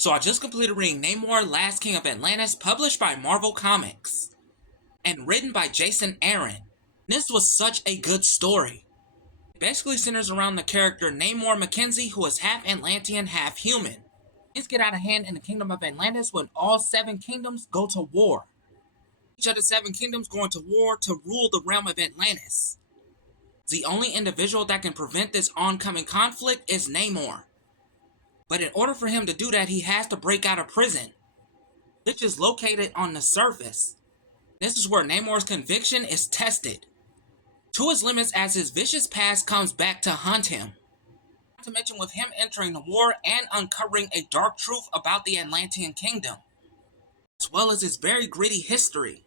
So I just completed reading Namor, Last King of Atlantis, published by Marvel Comics, and written by Jason Aaron. This was such a good story. It basically centers around the character Namor Mackenzie, who is half Atlantean, half human. Things get out of hand in the Kingdom of Atlantis when all 7 kingdoms go to war. Each of the 7 kingdoms going to war to rule the realm of Atlantis. The only individual that can prevent this oncoming conflict is Namor. But in order for him to do that, he has to break out of prison, which is located on the surface. This is where Namor's conviction is tested to his limits as his vicious past comes back to hunt him. Not to mention with him entering the war and uncovering a dark truth about the Atlantean kingdom, as well as his very gritty history.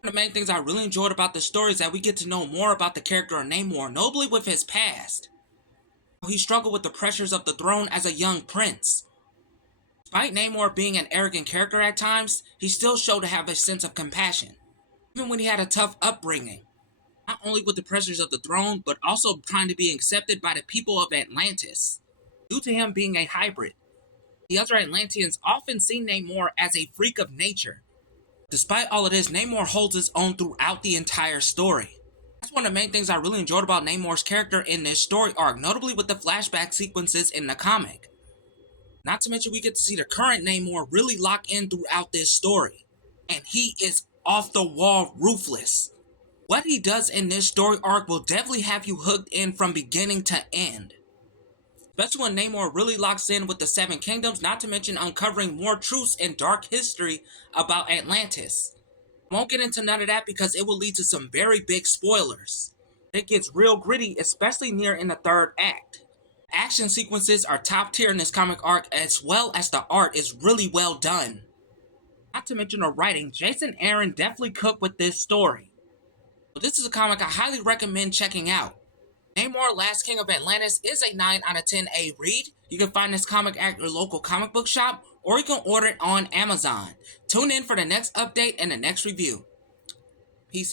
One of the main things I really enjoyed about the story is that we get to know more about the character of Namor, notably with his past. He struggled with the pressures of the throne as a young prince. Despite Namor being an arrogant character at times, he still showed to have a sense of compassion, even when he had a tough upbringing. Not only with the pressures of the throne, but also trying to be accepted by the people of Atlantis, due to him being a hybrid. The other Atlanteans often see Namor as a freak of nature. Despite all of this, Namor holds his own throughout the entire story. That's one of the main things I really enjoyed about Namor's character in this story arc, notably with the flashback sequences in the comic. Not to mention we get to see the current Namor really lock in throughout this story. And he is off the wall ruthless. What he does in this story arc will definitely have you hooked in from beginning to end. Especially when Namor really locks in with the 7 kingdoms, not to mention uncovering more truths and dark history about Atlantis. I won't get into none of that because it will lead to some very big spoilers. It gets real gritty, especially near in the 3rd act. Action sequences are top tier in this comic arc, as well as the art is really well done. Not to mention the writing, Jason Aaron definitely cooked with this story. So this is a comic I highly recommend checking out. Namor, Last King of Atlantis is a 9 out of 10 A read. You can find this comic at your local comic book shop, or you can order it on Amazon. Tune in for the next update and the next review. Peace out.